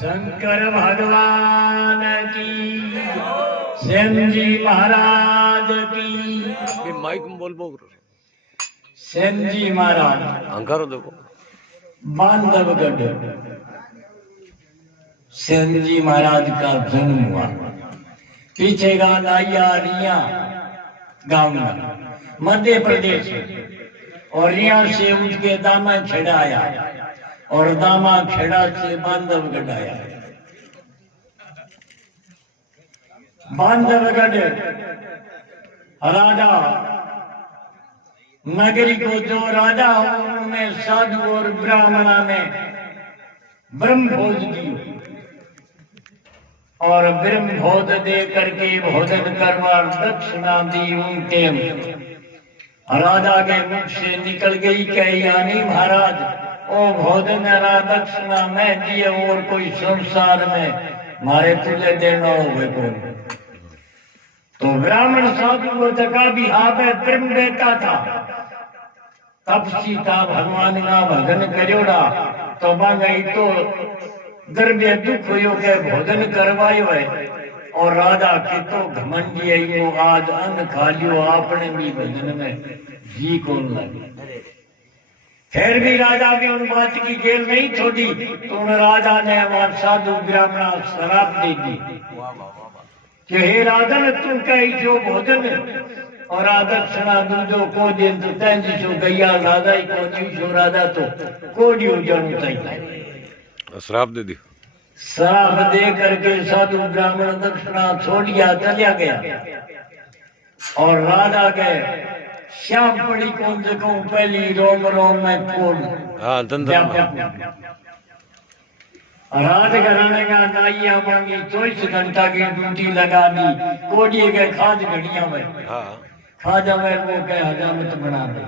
शंकर भगवान की, श्याम जी महाराज की। माइक में बोल बोल श्याम जी महाराज अंगारो देखो बांधवगढ़ श्याम जी महाराज का जन्म हुआ। पीछे का नाइया रिया गांव मध्य प्रदेश, और रिया से उठ के दामा खेड़ा आया, और दामा खेड़ा से बांधवगढ़ आया। बांधवगढ़ राजा नगरी को जो राजा हो, उनमें साधु और ब्राह्मणा में ब्रह्म भोज दी, और ब्रह्म भोज दे करके भोजन करवा दक्षिणा दी। उनके राजा के मुख से निकल गई कही, यानी महाराज ओ भोजन दक्षिणा में दिए, और कोई संसार में मारे तुझे देना हो। तो ब्राह्मण साधु को जगह भी आप ब्रह्म देता था, तपसी था, भगवान का भजन करोड़ा, तो गई तो द्रव्य दुख हो के भोजन करवायो है। और राजा के तो घमंडी आई, आज अन्न खा लियो, आपने भी भजन में जी कौन लगे। फिर भी राजा भी उन बात की जेल नहीं छोड़ी, तो उन राजा ने वहां साधु ब्राह्मणा शराब दे दी कि हे राजन, तू कही जो भोजन और दक्षिणा दूजो को दिन तो तैंतीसो गैया राजा ही को जीशो, राजा तो कोड़ी उजाणु चाहिए। श्राप दे दी। श्राप दे करके साधु ब्राह्मण दक्षिणा छोड़िया चलिया गया। और राजा के श्याम पड़ी कौन जगह पहली रोम रोम में कोड राजघराने का नाइया मांगी, 24 घंटा की ड्यूटी लगा दी। कोडिए के खाज घड़िया में खाजा में वो कह हजामत बना दे,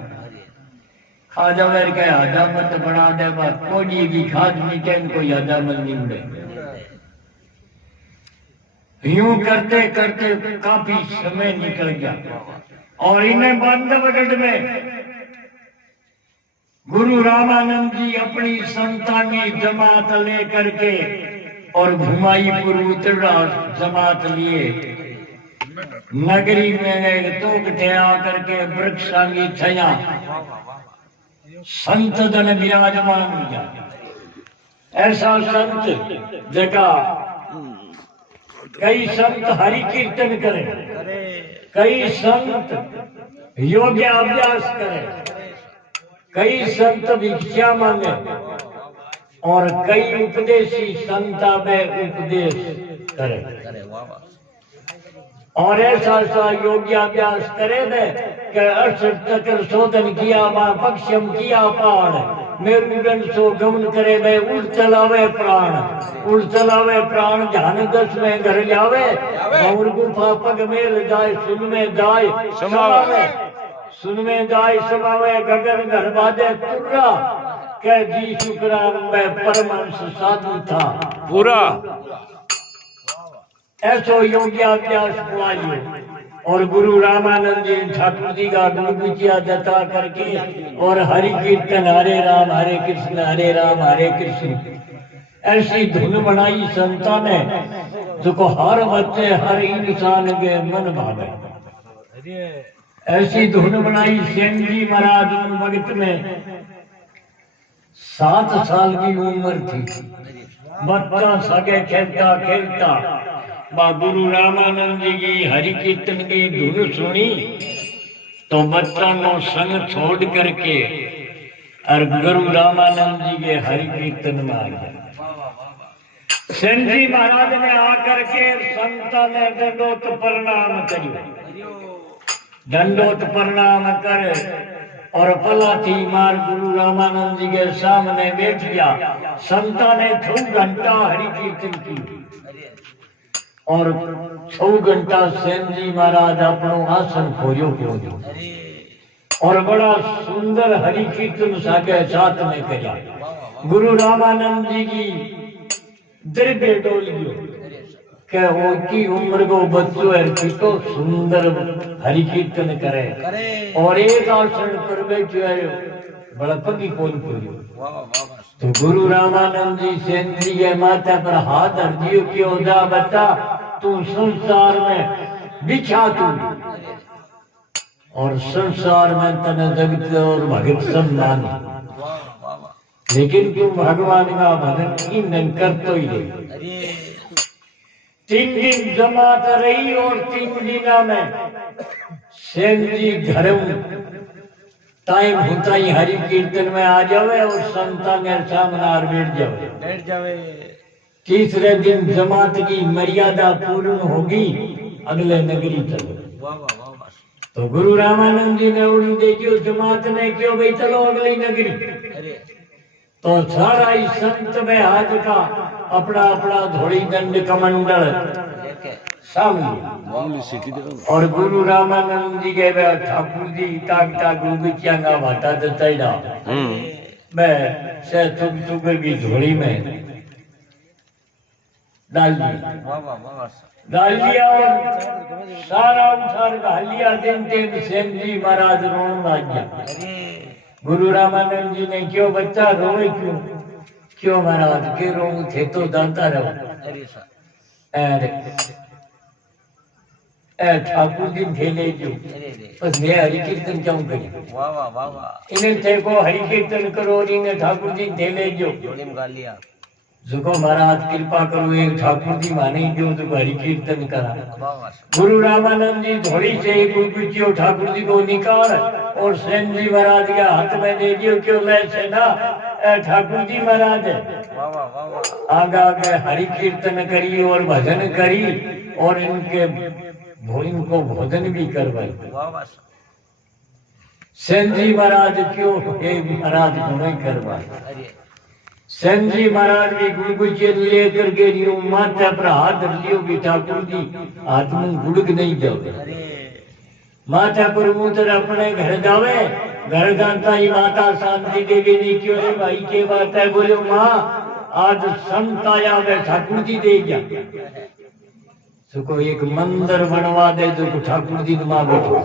खाजा में कह हजामत बना दे, बस कोडिए की खाज नीचे कोई हजामत नहीं उड़े। यूं करते करते काफी समय निकल गया, और इन्हें बांधवगढ़ में गुरु रामानंद जी अपनी संतानी जमात लेकर के और घुमाईपुर उतरा जमात लिए नगरी में तोकटे आकर के वृक्षांगी छया संत जन विराजमान हुआ। ऐसा संत जगह कई संत हरि कीर्तन करें, कई संत योग्य अभ्यास करें, कई संत भिक्षा मांगे, और कई उपदेशी संता में उपदेश करें। और ऐसा सा योग्य अभ्यास करे दे कि अष्टचक्र शोधन किया वहां पक्षम किया पाण, मेरुदंड सो गमन करे वे उड़ चलावे प्राण, उड़ चलावे प्राण ध्यान दस में घर जावे, और गुफा पग मेल जाए सुन में जाए समावे, सुन में जाए समावे गगन घर बाजे तुर्रा, कह जी शुक्रान में परमंश साधु था पूरा। ऐसो योग्याभ्यास पुआइए। और गुरु रामानंद जी ठाकुर जी का गुरुविद्या जता करके और हरि कीर्तन हरे राम हरे कृष्ण ऐसी धुन बनाई संता ने जो को हर बच्चे हर इंसान के मन भावे। ऐसी धुन बनाई श्याम जी महाराज उन वक्त में 7 साल की उम्र थी। बच्चा सगे खेलता खेलता गुरु रामानंद जी की हरि कीर्तन की धुन सुनी तो बच्चों को संग छोड़ करके और गुरु रामानंद जी के हरि कीर्तन में आ गया। सेन जी महाराज ने आकर के संता ने दंडोत प्रणाम करियो, दंडोत प्रणाम कर और पलाथी मार गुरु रामानंद जी के सामने बैठ गया। संता ने 6 घंटा हरि कीर्तन की और 6 घंटा सेन जी महाराज अपनो आसन खोयो क्यों और बड़ा सुंदर हरि कीर्तन साके साथ में किया। गुरु रामानंद जी की द्रव्य डोल के वो की उम्र को बच्चों है तो सुंदर हरि कीर्तन करे और एक आसन पर बैठो है बड़ा पगी कौन करियो। तो गुरु रामानंद जी सेन जी के माथा पर हाथ धर दियो क्यों जा बच्चा तू संसार में बिछा तू और संसार में तने जगत और भगत सम्मान लेकिन तू भगवान का भजन इन कर तो ही रही। 3 दिन जमात रही और 3 दिना में सेन जी घर टाइम होता ही हरि कीर्तन में आ जावे और संता के सामने बैठ जावे। तीसरे दिन जमात की मर्यादा पूर्ण होगी अगले नगरी चलो। तो गुरु रामानंद जी ने उड़ देखियो जमात ने क्यों भाई चलो अगली नगरी। तो सारा ही संत में हाथ का अपना अपना धोड़ी दंड कमंडल सामने और गुरु रामानंद जी के ठाकुर जी ताक ताक गुबिचिया का भाटा दताईड़ा मैं से तुग की धोड़ी में डाल दिया और सारा उठार गालिया दिन दिन सेन जी महाराज रोन लग गया। गुरु रामानंद जी ने क्यों बच्चा रोए क्यों महाराज के रो थे तो जानता रहो। ठाकुर जी खेले जो बस मैं हरि कीर्तन क्यों करी इन्हें थे को हरि कीर्तन करो इन्हें ठाकुर जी खेले जो जो महाराज कृपा करो एक ठाकुर जी माने जो हरि कीर्तन करा। गुरु रामानंद जी थोड़ी से गुरुचियो ठाकुर जी को निकाल और सेन जी महाराज के हाथ में दे दियो क्यों ले सेना ठाकुर जी महाराज आगा आगे हरि कीर्तन करी और भजन करी और इनको भोजन भी करवाई। सेन जी महाराज क्यों हे महाराज नहीं करवाए। सेन जी महाराज ने गुरुकुचे लेकर के लियो माथा पर हाथ धर लियो कि ठाकुर जी हाथ में गुड़क नहीं जावे। माथा पर मूत्र अपने घर जावे घर जाता ही माता शांति देवी ने क्यों रे भाई के बात है बोले माँ आज संत आया वे ठाकुर जी दे गया सुको एक मंदिर बनवा दे जो ठाकुर जी नुमा बैठो।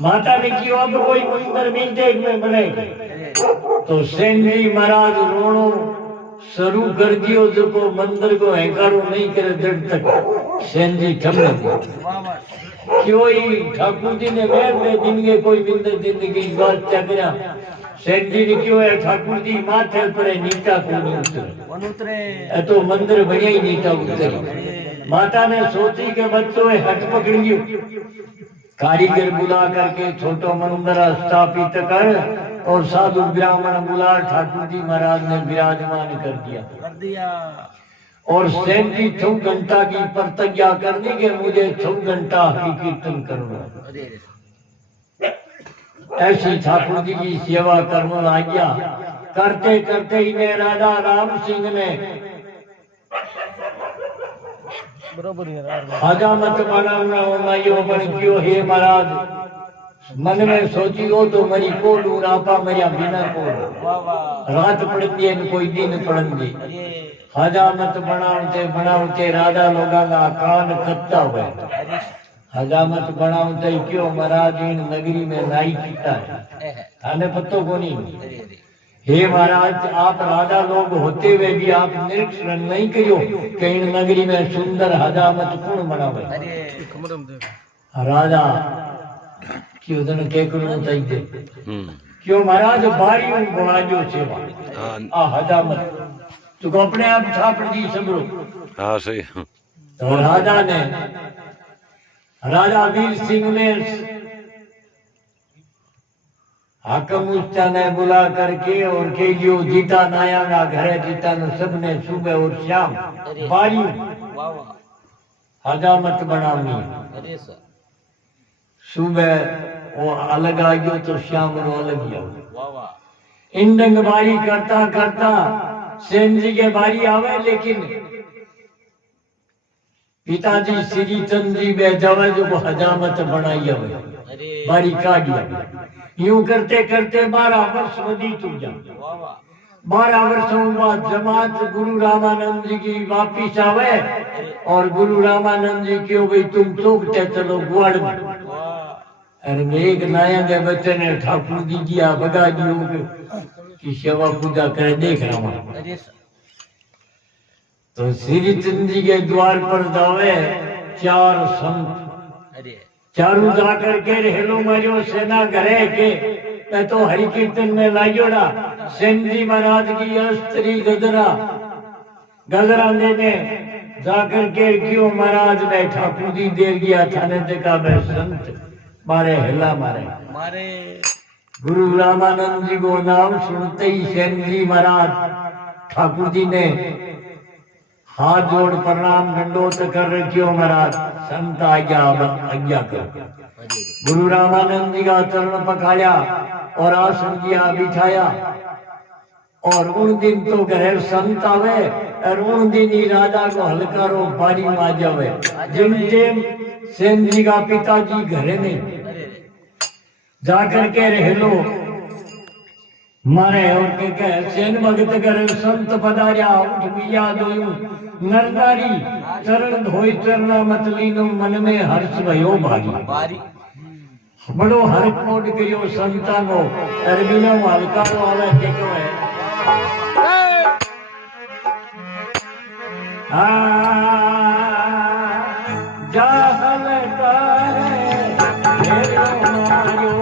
माता ने क्यों अब कोई मंदिर मिलते में बनेगा। तो सेन जी महाराज रोनो शुरू कर दियो जो को मंदिर को हैकारो नहीं करे जड़ तक सेन जी ठम क्यों ही ठाकुर जी ने वैर में दिन के कोई बिंदर जिंदगी बात चकरा सेन जी ने क्यों है ठाकुर जी माथे पर नीचा को नहीं उतरे तो मंदिर बढ़िया ही नीचा उतरे। माता ने सोची के बच्चों हट पकड़ लियो कारीगर बुला करके छोटो मंदिर स्थापित कर और साधु ब्राह्मण बुला ठाकुर जी महाराज ने विराजमान कर दिया और सेन जी 6 घंटा की प्रतिज्ञा कर दी कि मुझे 6 घंटा हरि कीर्तन करना। ऐसी ठाकुर जी की सेवा करने लग गया। करते करते ही ने राजा राम सिंह ने हजामत बनाना क्यों हे महाराज मन में सोची हो तो मरी को आपा मरिया बिना को रात पड़ती है कोई दिन पड़ती हजामत बनावते राजा लोगा का कान कच्चा हुआ हजामत बनावते क्यों महाराज इन नगरी में नाई पीता है थाने पत्तो को नहीं। हे महाराज आप राजा लोग होते हुए भी आप निरीक्षण नहीं करो कि इन नगरी में सुंदर हजामत कौन बनावे। राजा क्यों दिन के करूं चाहिए क्यों महाराज बारी बनाजो सेवा आ हजामत तो अपने आप छापड़ दी समझो। हाँ सही तो राजा ने, राजा वीर सिंह ने हाकम उच्चा ने बुला करके और के लियो जीता नायागा घरे जीता न सबने सुबह और शाम बारी हजामत बनावनी। सुबह वो अलग आ गयो तो शाम रो अलग गया। इंडंग बारी करता करता सेन जी के बारी आवे, लेकिन पिताजी श्री चंद जी बे जावे जो हजामत बनाई आवे बारी काट। यूं करते करते 12 वर्ष व्यतीत हो गया। 12 वर्षों बाद जमात गुरु रामानंद जी की वापिस आवे और गुरु रामानंद जी क्यों भाई तुम चौकते चलो गुआड़ में। अरे एक नाया के बच्चे ने ठाकुर जी दिया भगा दियो की सेवा पूजा करे देख रहा हूं। तो श्री चंद जी के द्वार पर जावे 4 संत, चारू जाकर के हेलो मारियो सेना घरे के मैं तो हरि कीर्तन में लाइयोड़ा सेन जी महाराज की अस्त्री गजरा गजरा देने जाकर के क्यों महाराज ने ठाकुर जी दे गया थाने देखा मैं संत मारे हिला मारे। गुरु रामानंद जी को नाम सुनते ही सेन जी महाराज ठाकुर जी ने हाथ जोड़ प्रणाम दंडोत कर रखियो महाराज संत आज्ञा करो। गुरु रामानंद जी का चरण पखाया और आसन दिया बिठाया और उन दिन तो घरे संत आवे और उन दिन ही राजा को हल्का रो बारी मा जावे। जिन टेम सेन जी का पिताजी घरे नहीं जाकर के रह लो मारे और के सेन भगत करे संत पधार्या उठ मिया दोयू नरनारी चरण धोई चरना मतली नो मन में हर्ष भयो भारी। बड़ो हर कोट गयो संता नो अरबिनो हल्का रो आवे के कहे जाहल तारे हेलो मायो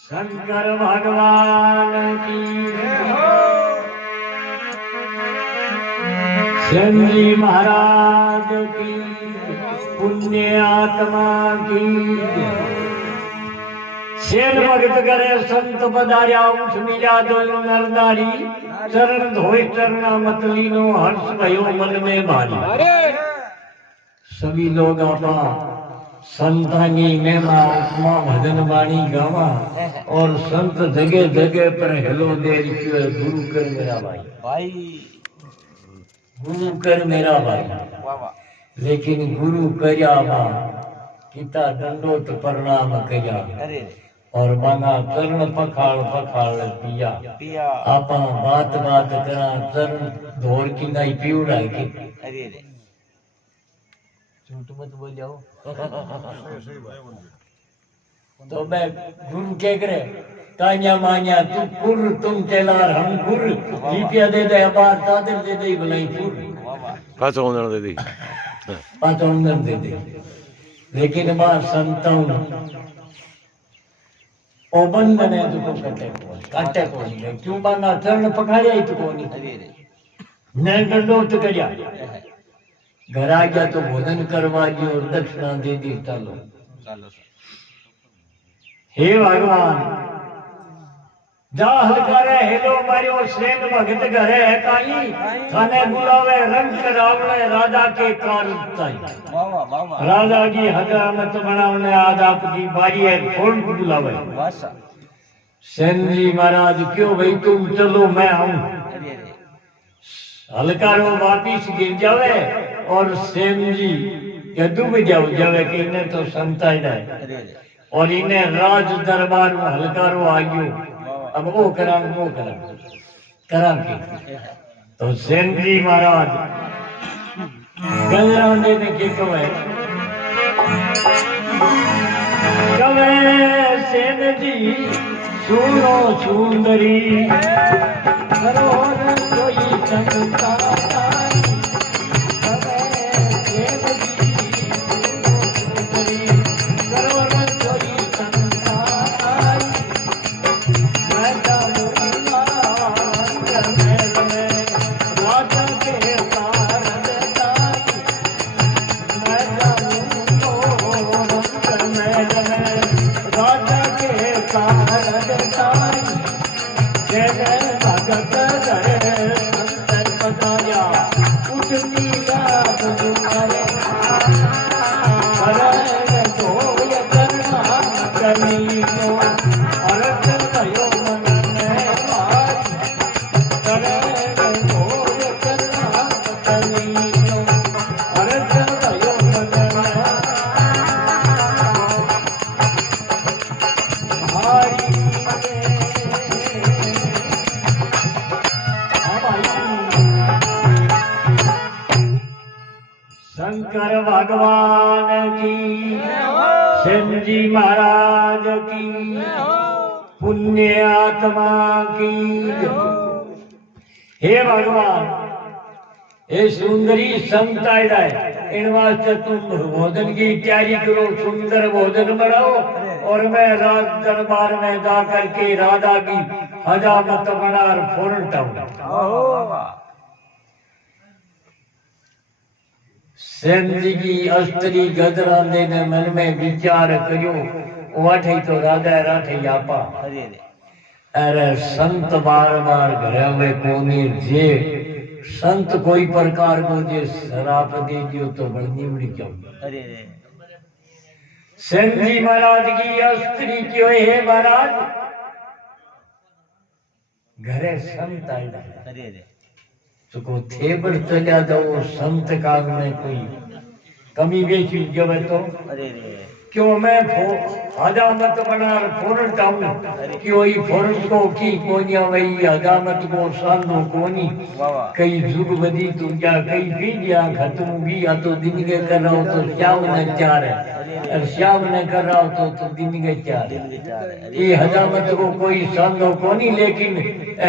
शंकर भगवान की सेन जी महाराज की पुण्य आत्मा की। सेन भगत करे संत पधार्या उठ मिला दोनों नरनारी चरण धोए चरना मतली नो हर्ष भयो मन में भारी। सभी लोग आपा संतांगी मेमा उपमा भजन वाणी गावा और संत जगह जगह पर हेलो दे रखियो है गुरु कर मेरा भाई गुरु कर मेरा भाई। लेकिन गुरु करया मां किता दंडोत प्रणाम करया और मांगा चरण पखाड़ पिया आपा बात करा चरण धोर की नहीं पीवड़ा के झूठ मत बोल जाओ। तो मैं गुरु के करे तान्या मान्या तू कुर तुम तेलार हम कुर रुपया दे दे बार तादर दे दे भलाई कुर पाँच उंदर दे दे। लेकिन मां संतान ओ बंधन है तुको काटे को नहीं क्यों बांगा चरण पखाड़िया ही तुको नहीं न दंडोत करया घर आ गया तो भोजन करवा दियो और दक्षिणा दे दी चलो। हे भगवान जा हलकारे हेलो मारियो सेन भगत घरे है काई थाने बुलावे रंग करावणे राजा के कान ताई राजा की हजामत बनावने आज आपकी बारी है कौन बुलावे सेन जी महाराज क्यों भाई तुम चलो मैं आऊं हलकारो वापिस गिर जावे और सेन जी के डूब जावे कि इन्हें तो संता है और इन्हें राज दरबार में हलकारो आ गयो अब वो करा के तो सेन जी महाराज गल्ला देने के कवे सेन जी सुनो सुंदरी करो कोई संता शंकर भगवान की सेन जी महाराज की पुण्य आत्मा की हे भगवान हे सुंदरी संताड़ है इन वास्ते तुम भोजन की तैयारी करो सुंदर भोजन बनाओ और मैं राज दरबार में जा करके राजा की हजामत बना फौरन टाऊंगा सेन जी की अस्त्री गदरांदे ने मन में विचार करियो वाठे तो राजा राठे आपा अरे संत बार बार घरे में कोनी जे संत कोई प्रकार को जे शराब दे दियो तो बड़ी बड़ी क्यों सेन जी महाराज की अस्त्री क्यों है महाराज घरे संत आए तो थेबड़ चलिया जाओ संत काल में कोई कमी बेची जब तो क्यों मैं हजामत बना फौरन टाऊं क्यों ही फौरन को की कोनिया वही हजामत को सानो कोनी कई जुग बदी तू क्या कई भी दिया खत्म भी या तो दिन के कर रहा हो तो श्याम ने चार है और श्याम ने कर रहा हो तो दिन के चार है ये हजामत को कोई सानो कोनी लेकिन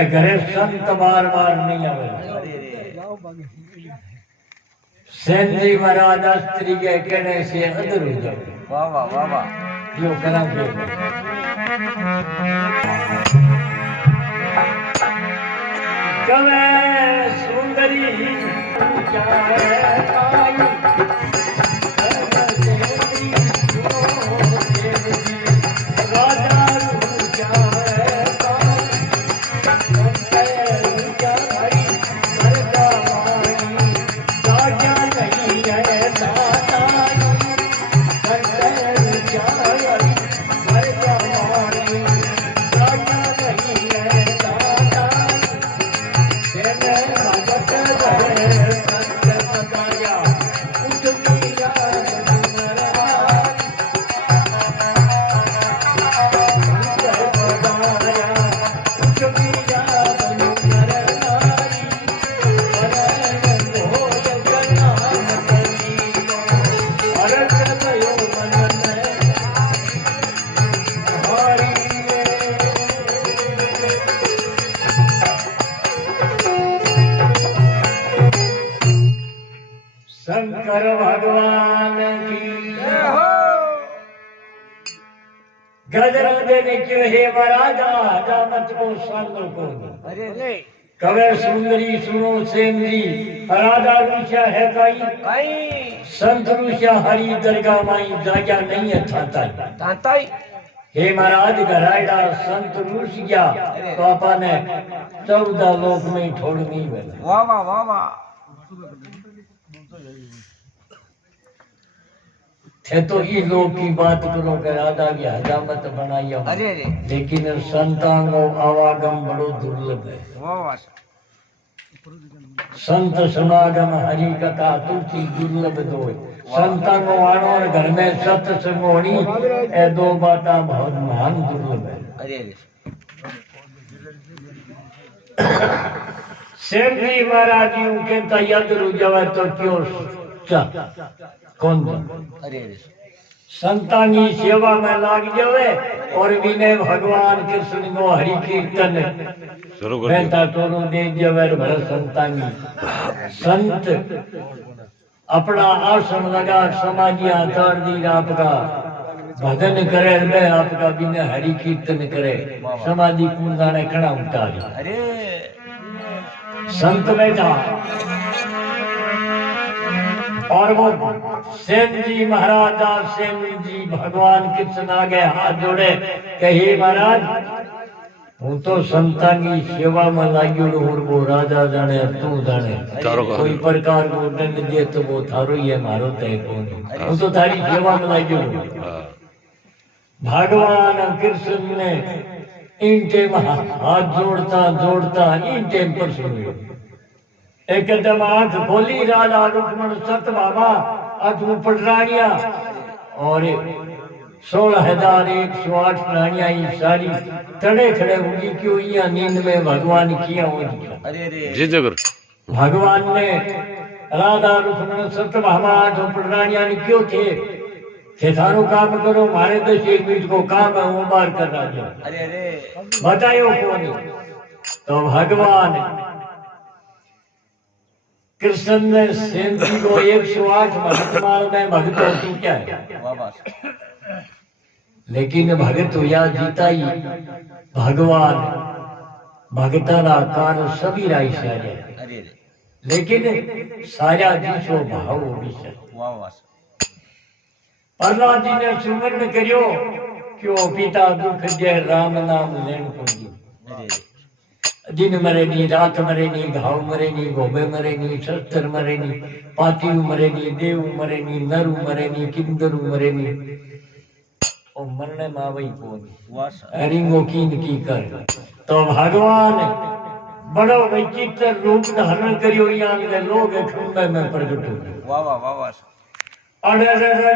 घरे संत बार बार नहीं आवे सेन जी महाराज अस्त्री के कहने से अंदर हो जाओ वाह वाह वाह वाह यो करा के कवे सुंदरी क्या है शंकर भगवान की गजरा देने क्यों हे महाराजा हजामत को सालो को अरे कवे सुंदरी सुनो सेन जी राजा ऋषा है काई संत ऋषा हरि दरगाह माई जाया नहीं है थाताई हे महाराज घराड़ा संत रूस गया तो अपन ने 14 लोक में ही छोड़नी है। वाह वाह वाह वाह। थे तो ये लोग की बात करो कि राधा की हजामत बनाई हम। अरे अरे लेकिन संतांगो आवागम बड़ो दुर्लभ है। वाह वाह। संत समागम हरि कथा तुलसी दुर्लभ दो। संतांगो आनो और घर में सत्संग होनी ए दो बातें बहुत महान दुर्लभ है। अरे अरे सेठ जी महाराज जी उनके तैयार रुझावा तो क्यों कौन अरे अरे संतानी सेवा में लाग जावे और विनय भगवान कृष्ण को हरि कीर्तन रहता तोरो दे जावे भर संतानी संत अपना आसन लगा समाधिया तार दी आपका भजन करे हृदय आपका विनय हरि कीर्तन करे समाधि कुंदाने खड़ा उतारी। अरे संत बैठा और वो सेन जी महाराजा सेन जी भगवान कृष्ण आगे हाथ जोड़े कहे महाराज हूँ तो संता की सेवा में लाग्यो और वो राजा जाने तू जाने कोई प्रकार को दंड दे तो वो थारो ही है मारो तय कौन हूँ तो थारी सेवा में लाग्यो। भगवान कृष्ण ने इन टेम हाथ जोड़ता जोड़ता इन टेम पर सुनियो एकदम आंख खोली राजा रुक्मण सतभामा अथवा पटरानिया और 16,108 रानियां ही सारी तड़े खड़े होगी क्यों यहाँ नींद में भगवान किया होगी। अरे अरे भगवान ने राधा रुक्मण सतभामा अथवा पटरानिया ने क्यों थे थारो काम करो मारे 10 मिनट को काम है वो बार कर रहा। अरे अरे बतायो कौन तो भगवान कृष्ण ने सेन जी को 108 भक्तमाल में भक्त होती क्या है। लेकिन भगत हुआ जीता ही भगवान भगतारा कार सभी राय सारे लेकिन सारा जिसो भाव विषय प्रहलाद जी ने सुमरण करियो क्यों पिता दुख दे राम नाम लेन को दिन मरे नी रात मरे नी घाव मरे नी गोबे मरे नी शस्त्र मरे नी पाती मरे नी देव मरे नी नरु मरे नी किंदरु मरे नी और मरने मावई को रिंगो कीन की कर तो भगवान बड़ो विचित्र रूप धारण करियो यहाँ के लोग खंबे में प्रकट हो। वाह वाह वाह वाह। अरे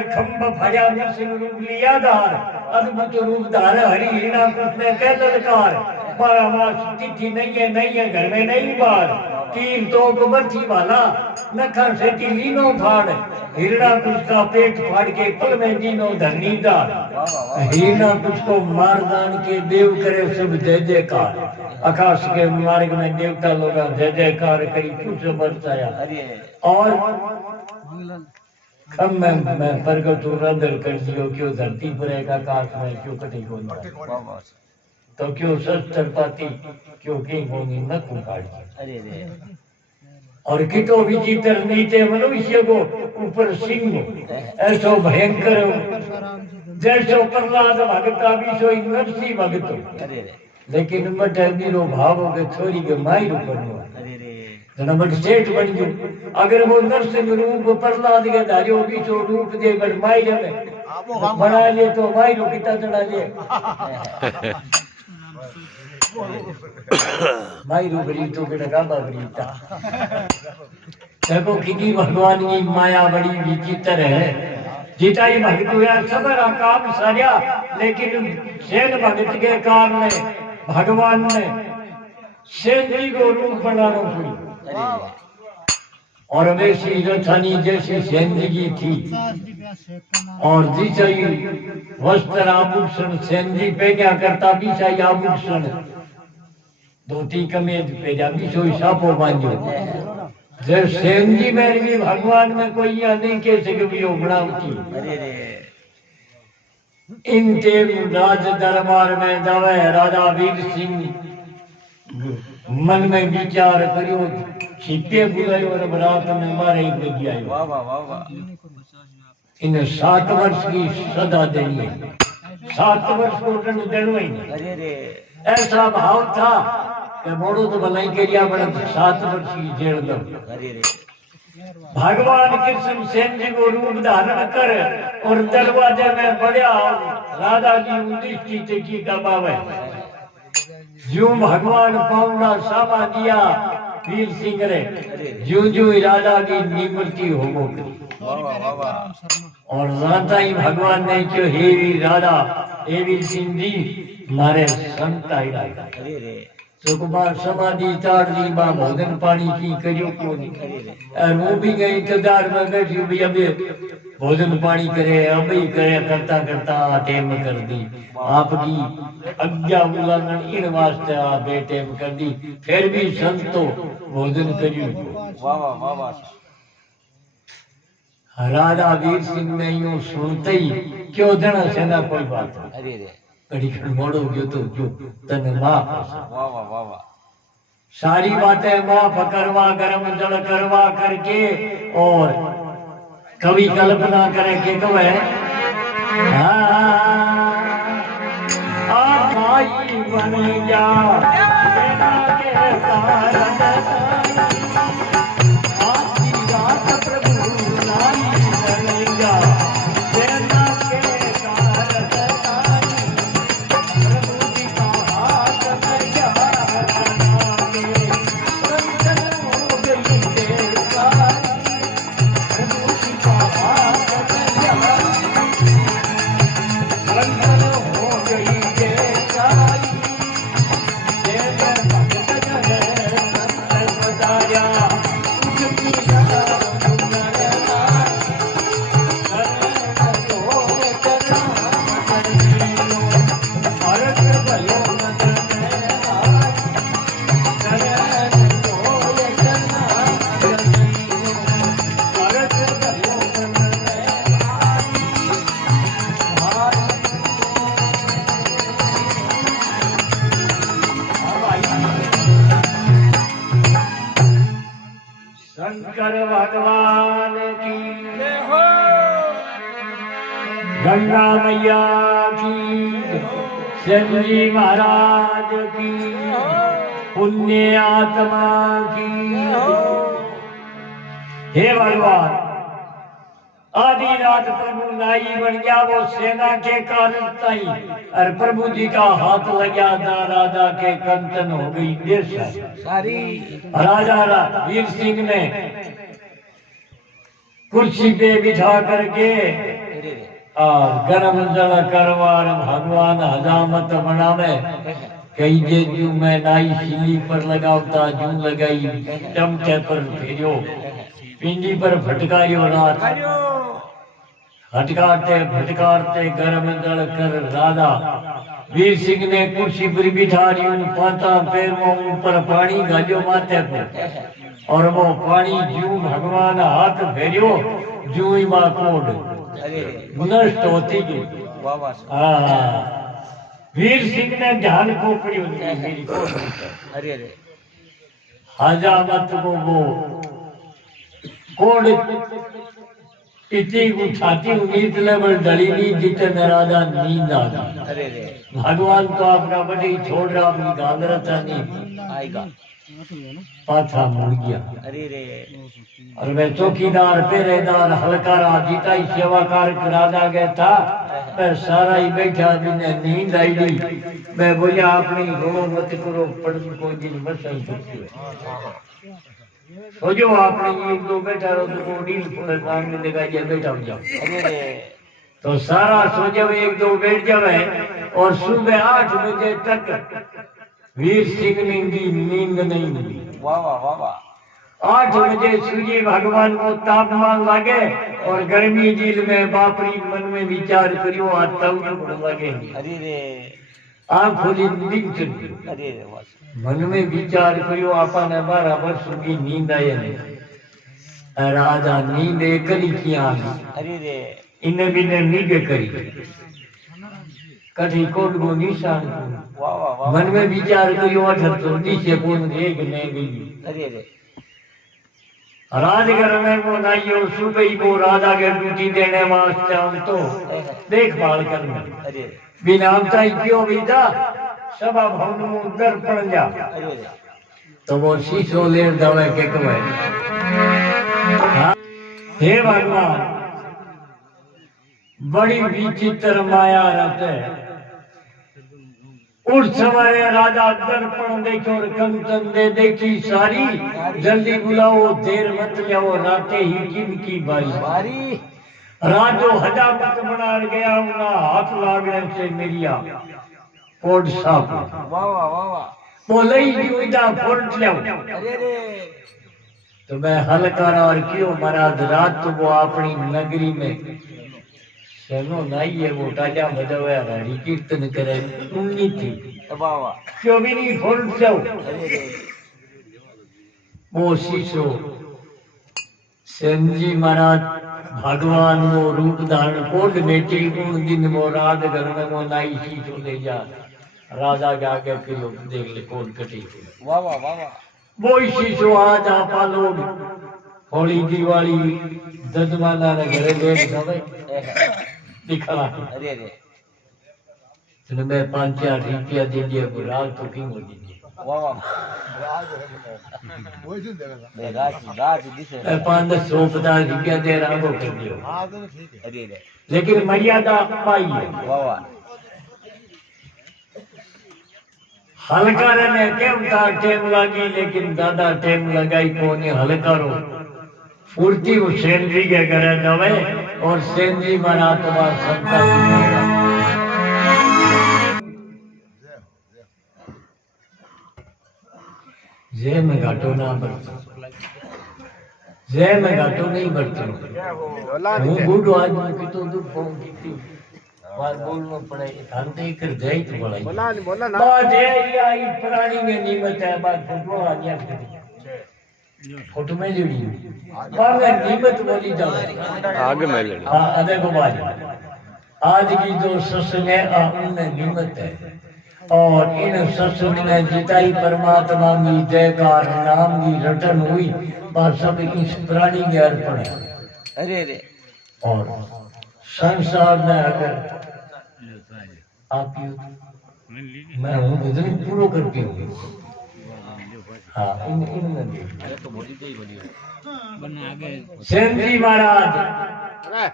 खंब भजा नरसिंह रूप लिया धार अद्भुत रूप धार हरि हीना कृष्ण कह ललकार परामास तिथि नहीं है घर में नहीं बार तीर तो बर्थी वाला नखा से लीनो फाड़ हिरणा कुछ का पेट फाड़ के पल में दीनो धरनी दार हिरणा कुछ को मार दान के देव करे सब जय जयकार आकाश के मार्ग में देवता लोग जय जयकार करी कुछ बरसाया और कम मैं प्रगट रंदर कर दियो क्यों धरती पर एक आकाश में क्यों कटी को तो क्यों शस्त्र पाती क्यों कहीं होगी न कुकाड़ी और कितो विचित्र नीचे मनुष्य को ऊपर सिंह ऐसो भयंकर जैसो प्रहलाद भगता भी सोई नरसी भगतो लेकिन मट मीरो भाव के छोरी के माई रूप जनमट सेठ बन गयो अगर वो नरसिंह रूप प्रहलाद के धारियो भी सो रूप दे बड़ माई में बना ले तो माई रो कितना चढ़ा ले माई रो बड़ी तो के लगा बगरीता देखो कितनी भगवान की माया बड़ी विचित्र है जीता ही भक्त हुआ सबरा काम सारिया लेकिन सेन भगत के कारण भगवान ने सेन जी को रूप बनाना पड़ी और वैसी रथानी जैसी जिंदगी थी और जिसई वस्त्र आभूषण सेंजी पहना करता बिछाई आभूषण धोती कमीज पहना बिछो सापो बांधो जब सेंजी में भी भगवान में कोई यह नहीं कह सके बनावटी इन राज दरबार में जावे राजा वीर सिंह मन में विचार करियो छिपे बुलायो और बरात में मारे ही आयो इन 7 वर्ष की सदा देनी है 7 वर्ष को दंड देनो ही नहीं। अरे रे ऐसा भाव था कि मोड़ो तो भलाई करिया बड़ा 7 वर्ष की जेल दो। अरे रे भगवान कृष्ण सेन जी को रूप धारण कर और दरवाजे में बढ़िया राधा जी उद्दिष्टि टिकी दबावे। जो भगवान पाउंडा सामा दिया वीर सिंह रे जो जो राधा की निवृत्ति हो गई। वाह वाह वाह वाह और राधा ही भगवान ने क्यों हे वीर राधा हे वीर सिंह जी मारे संत आई राधा। अरे रे सुकुमार समाधि चार दी बा भोजन पानी की करियो को नहीं। वो भी गई इंतजार में बैठी भी अबे भोजन पानी करे अभी करे करता करता टेम कर दी। आपकी आज्ञा उल्लंघन इन वास्ते आप बेटेम कर दी फिर भी संतो भोजन करियो। वाह वाह वाह वाह राजा वीर सिंह ने यूं सुनते ही क्यों देना सेना कोई बात नहीं। अरे रे कड़ी मोड़ो जो तो जो तन माफ वाह वाह वाह वाह सारी बातें माफ करवा गर्म जल करवा करके और कवि कल्पना करे के कवे आई बन जा सेना के कारण आधी रात प्रभु लाई बन जा सेना के कारण प्रभु जी का हाथ में शंकर भगवान की जय हो, गंगा मैया की, सेन जी महाराज की, पुण्य आत्मा की। हे भगवान आधी रात प्रभु नाई बन गया वो सेना के कारण ताई और प्रभु जी का हाथ लगा था राजा के कंचन हो गई देश सारी। राजा वीर सिंह ने कुर्सी पे बिठा करके और गरम जल करवार भगवान हजामत बनावे कई जे जू मैं नाई सिली पर लगावता जू लगाई चमचे पर फेरियो पिंडी पर फटकारियो रात फटकारते फटकारते गरम जल कर राधा वीर सिंह ने कुर्सी पर बिठा ली पांचा पैर में ऊपर पानी गालियो माथे पर और वो पानी जू भगवान हाथ फेरियो जू ही मां कोड नष्ट होती गई। वीर सिंह ने ध्यान को पड़ी मेरी अरे अरे हजामत को वो कोड इतनी उठाती उम्मीद लेवल डली नहीं जितने राजा नींद आ गई। अरे रे भगवान तो आपका बड़ी छोड़ रहा अपनी गांधरा था नहीं आएगा पाथा मुड़ गया। अरे रे और मैं चौकीदार पहरेदार हलकारा जीता ही सेवाकार राजा गया था मैं सारा ही बैठा मैंने नींद आई दी मैं बोलिया अपनी रो मत करो पढ़ कोई दिन बस सोचो आपने एक दो बैठा रहो तो डील पूरे सामने दिखाई बैठा हो जाओ। अरे रे तो सारा सोचो एक दो बैठ जावे और सुबह 8 बजे तक वीर सिंह की नींद नहीं मिली। वाह वाह वाह वाह 8 बजे सूर्य भगवान को तापमान लगे और गर्मी झील में बापरी मन में विचार करियो तब लगे। अरे रे आँख खोली नींद चली। अरे रे वाह मन में विचार करियो आपा ने 12 वर्ष की नींद आई नहीं राजा नींद एकली की आनी। अरे रे इन्हें भी ने नींद करी कठी कोड को निशान वाह वाह वाह मन में विचार करियो 78 नीचे कौन एक नहीं गई। अरे रे राजघर में को नाइयो सुबह को राजा के ड्यूटी देने वास्ते हम तो देखभाल करना अरे बिना हमता क्यों बीता सभा भवन में उधर पड़ जा अरे तो वो शीशो ले दवे के कवे हे भगवान बड़ी विचित्र माया रहते उस समय राजा दर्पण देखो और कंचन दे देखी सारी जल्दी बुलाओ देर मत जाओ राते ही जिनकी बारी बारी राजो हजामत बना गया उना हाथ लागने से मिलिया कोड साफ वाह वाह वाह वाह बोले ही जुदा फोड़ लिया अरे रे तो मैं हलकार और क्यों महाराज रात वो अपनी नगरी में सेनो नाई है वो टाजा बजाया रानी कीर्तन करे उन्नी थी वाह वाह क्यों भी नहीं फोड़ जाओ अरे रे वो शीशो सेन जी महाराज भगवान वो रूप धारण कोड बेटी उन दिन वो रात घर में वो नाई शीशो ले जा राजा के आगे किलो देख ले कोड कटी वाह वाह वाह वाह वो शीशो आज आपा लोग होली दिवाली ददमाना ने घरे देख दवे दिखला अरे रे तो मैं 5-4 रुपया दे दिया वो रात तो क्यों हो दी वाह वाह राज दिसे मैं 550 रुपया दे रहा वो कर दियो अरे रे लेकिन मर्यादा पाई है वाह वाह हलकार ने केम था टेम लगी लेकिन दादा टेम लगाई कोने हलकारो फुर्ती वो सेन जी के घरे दवे और सेन जी महात्मा संता जय में घाटो ना बरतो जय में घाटो नहीं बरतो हूँ बूढ़ो आदमी की तो दूर फोन की बात बोलना पड़े खानते कर जय तो बोला बोला ना बात है आई पुरानी में नीमत है बात फोटो आ गया फोटो में जुड़ी बात नीमत बोली जाओ आगे मैं ले हाँ देखो भाई आज की जो सत्संग है उनमें नीमत है और इन सत्संग में जिताई परमात्मा की जयकार नाम की रटन हुई बात सब इस प्राणी के अर्पण है अरे रे और संसार में अगर आप मैं हूँ इतनी पूरा करके हूँ हाँ इन सेन जी महाराज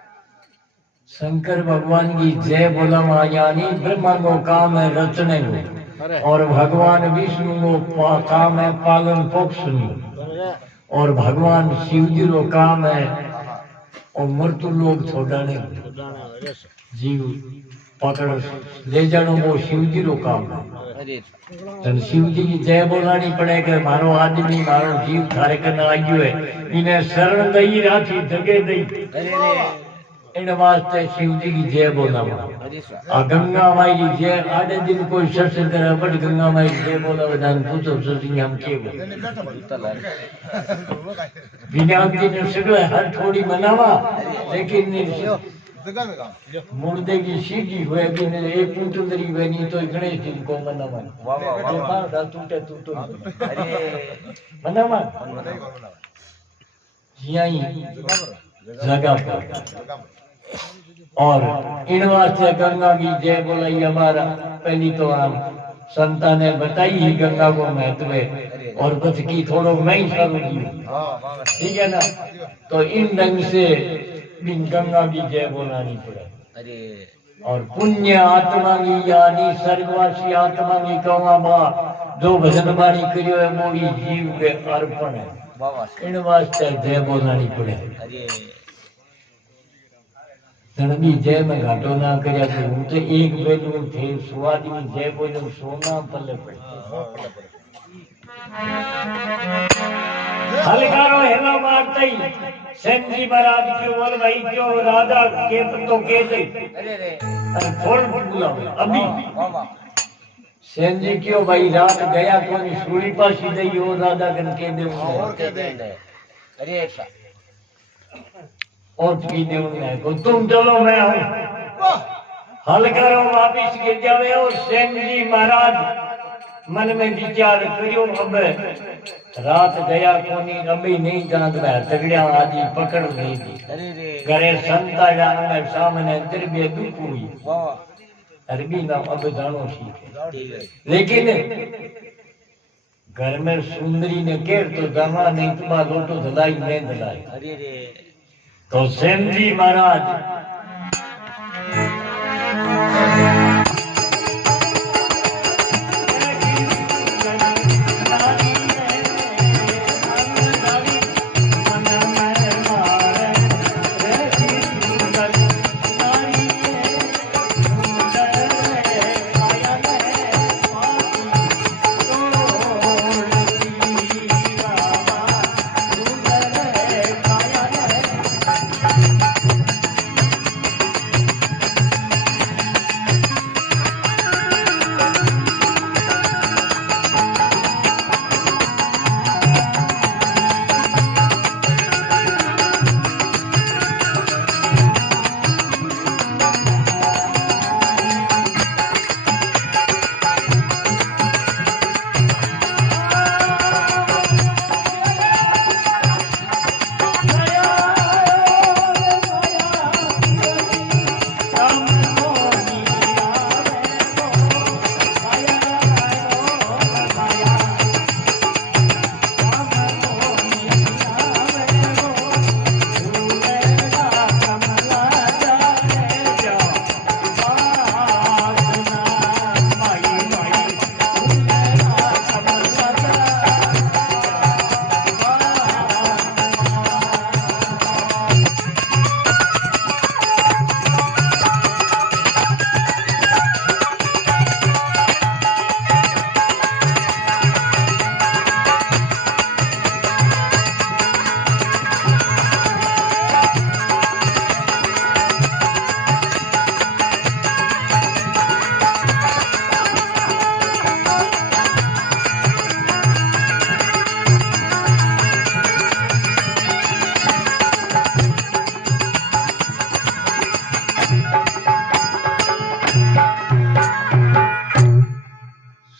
शंकर भगवान की जय बोला यानी ब्रह्मा को काम है रचने को और भगवान विष्णु को काम है पालन पोषण और भगवान शिव जी को काम है और मृत्यु लोग छोड़ाने जीव पकड़ ले जानो वो शिव जी रो काम है तो शिव जी की जय बोलानी पड़े कि मारो आदमी मारो जीव थारे करने आयो है इन्हें शरण दई राखी जगे दई इन वास्ते शिव जी की जय बोला आ गंगा माई की जय आधे दिन कोई सत्संग करे बट गंगा माई की जय बोला विधान पूछो सत्संग हम के विज्ञान ने सगळे हर थोड़ी मनावा लेकिन मुर्दे की सीधी हुए कि ने एक पुतली बनी तो गणेश जी को मनावा वाह वाह वाह दा टूटे टूटो अरे मनावा यही जगह पर और इन वास्ते गंगा की जय बोलाई हमारा पहली तो हम संता ने बताई ही गंगा को महत्व है और बच की थोड़ो मैं ही शुरू की ठीक है ना तो इन ढंग से गंगा की जय बोलानी पड़े अरे और पुण्य आत्मा की यानी स्वर्गवासी आत्मा की कौवा बा जो भजन बाणी करियो है मोगी जीव के अर्पण है इन वास्ते जय बोलानी पड़े अरे तनबी जय में घाटो ना करया तो हूँ तो एक बेलू थे सुवादी में जय बोले सोना पल्ले पड़े हलकारो हेला मारते ही सेन जी महाराज क्यों बोल भाई क्यों राजा के तो के दे अरे रे अरे फोन बुलाओ अभी वाह वाह सेन जी क्यों भाई रात गया कोई सूरी पासी दई हो राजा कन के दे और के दे अरे ऐसा और की दे उन्हें को तुम चलो मैं हूँ हलकारो वापिस के जावे और सेन जी महाराज मन में विचार करियो अब रात गया कोनी अभी नहीं जान में तगड़िया आदि पकड़ ली थी अरे रे घरे संता जाने सामने द्रव्य दुख हुई वाह अरबी ना अब जानो ठीक ठीक है है लेकिन घर में सुंदरी ने केर तो दमा नहीं तुम्हारा लोटो धलाई नहीं धलाई अरे रे तो सेन जी महाराज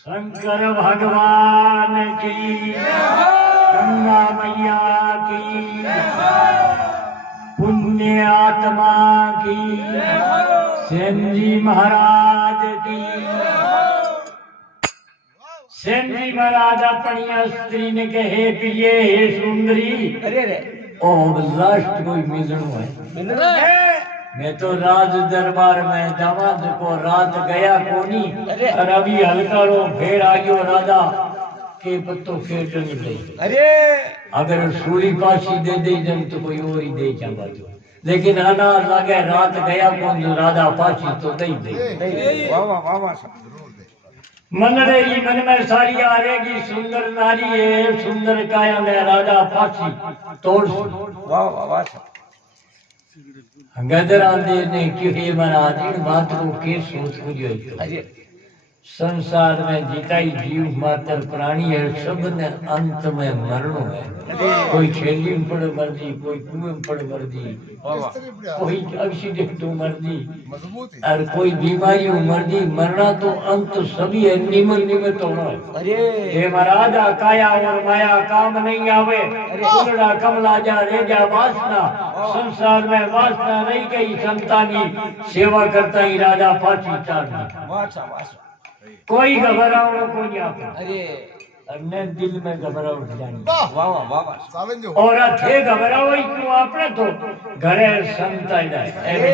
शंकर भगवान की गंगा मैया की पुण्य आत्मा की सेन जी महाराज की सेन जी महाराज अपनी स्त्री ने कहे प्रिय हे सुंदरी अरे रे ओ लास्ट कोई मिलनो है मिलना है मैं तो राज दरबार में जावा को रात गया कोनी और अभी हल्का रो फिर आ गयो राजा के पत्तो खेट नहीं अरे अगर सूरी पासी दे दे जन तो कोई और ही दे जावा तो लेकिन आना लगे रात गया कौन जो राजा पासी तो नहीं दे वाह वाह वाह वाह मन रही मन में सारी आ रहेगी सुंदर नारी है सुंदर काया में राजा पासी तोड़ वाह वाह वाह गदर आंदे ने क्यों महाराज इन बात को के सोच मुझे अरे संसार में जितना ही जीव मात्र प्राणी है सब ने अंत में मरणो है कोई छेली में पड़ मर्जी कोई कुएं में पड़ मर्जी कोई एक्सीडेंट हो मर्जी और कोई बीमारी हो मर्जी मरना तो अंत सभी है निमन निमित होना है अरे हे महाराज काया और माया काम नहीं आवे पूरा कमला जा रे जा वासना संसार में वासना नहीं गई संतानी सेवा करता ही राजा फांसी चारना वाह कोई घबराओ को नहीं आता अरे अन्य दिल में घबराहट जानी वाह वाह वाह वाह और थे घबराओ ही क्यों आपने तो घरे संत अरे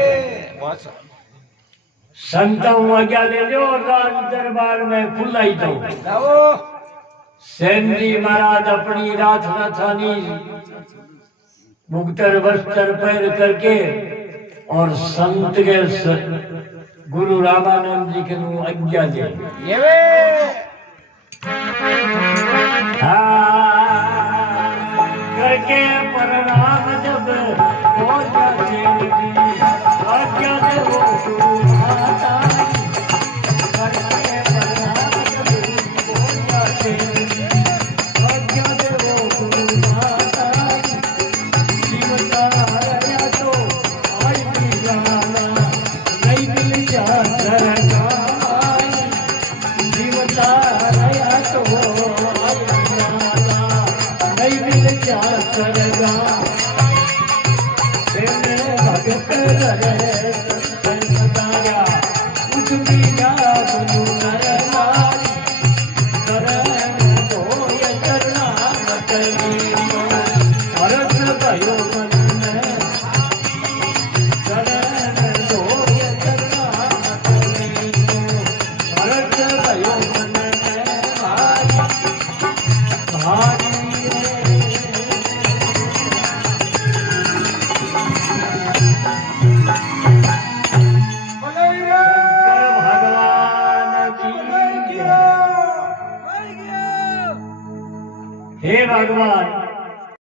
वाह संत आज्ञा ले लो और राज दरबार में खुला ही दो लाओ सेन जी महाराज अपनी रात थानी मुक्तर वस्त्र पैर करके और संत के गुरु रामानंद जी के नु आज्ञा दे ये वे करके प्रणाम जब हो जाते आज्ञा दे वो गुरु माता करके प्रणाम जब हो जाते आज्ञा दे वो गुरु माता जीवता आया तो आई भी जाना नहीं मिल जा सरकार जीवता आया आयो